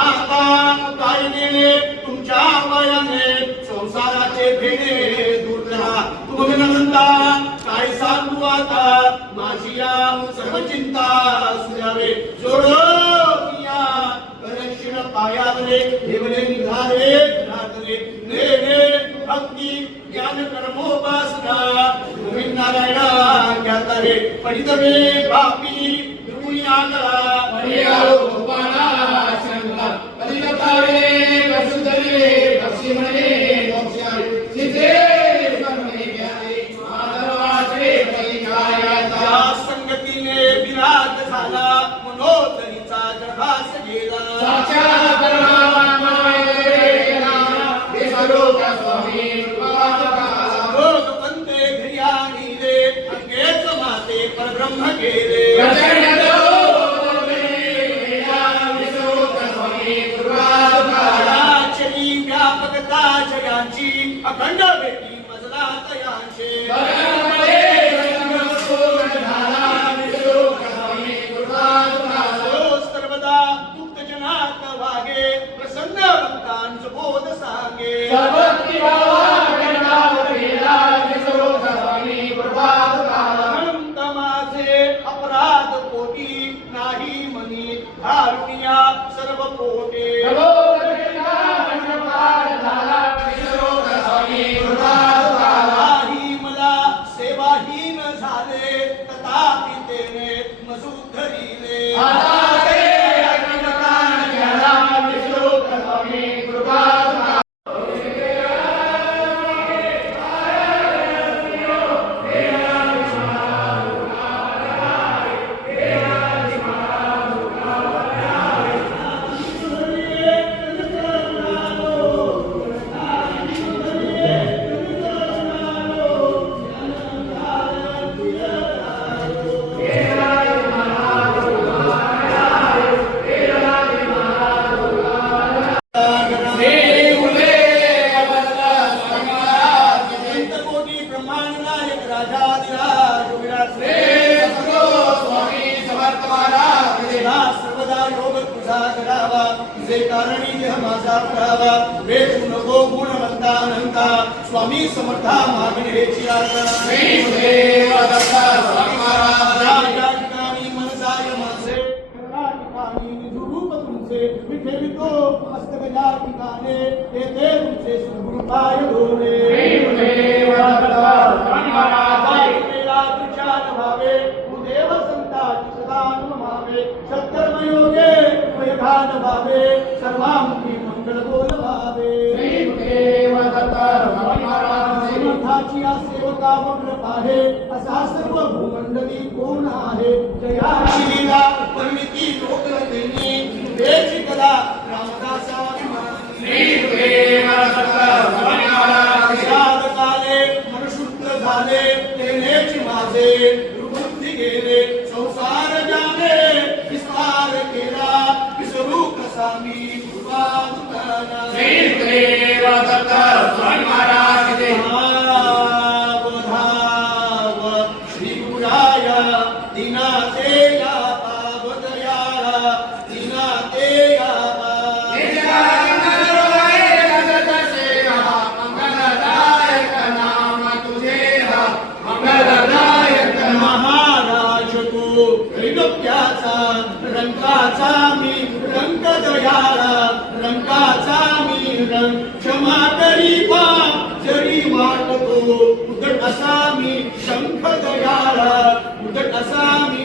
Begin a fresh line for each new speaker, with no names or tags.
आता काय नेणे तुमच्या पायाने संसाराचे भेणे दूर करा तुम्ही म्हणता काय सांगू आता? माझी या सर्व चिंता सुरावे जोडोनिया दक्षिण पायावले ठेवले निघाले घरातले नेणे भक्ती ज्ञान कर्मोपासना. तुम्ही नारायणा ज्ञाता रे पडितवे पापी दुनिया करा या योग तुझा करावा तुझे कारणी देह माझा करावा वेद नको गुणवंता अनंता स्वामी समर्था मागणे हेची आज्ञा या या ठिकाणी मन माझे तुमचे विठेवितो मस्तक ठिकाणे येथे तुमचे सद्गुरु डोळे सेवका वक्र आहे असा सर्व भूमंडली कोण आहे? जयाची लीला परिमिती लोकरतेनी वेची कला रामदासा काले मनशुद्ध झाले तेनेच माझे दुर्बुद्धी गेले संसार जाणे विस्तार केला विसरू कसा मी? कृपा दुकाना
श्री गुरुदेव दत्त स्वामी महाराज रंगाचा मी रंग दयाळा रंगाचा मी रंग. क्षमा करी बा जरी वाटतो उदट असा मी शंख दयाळा. उदट असा मी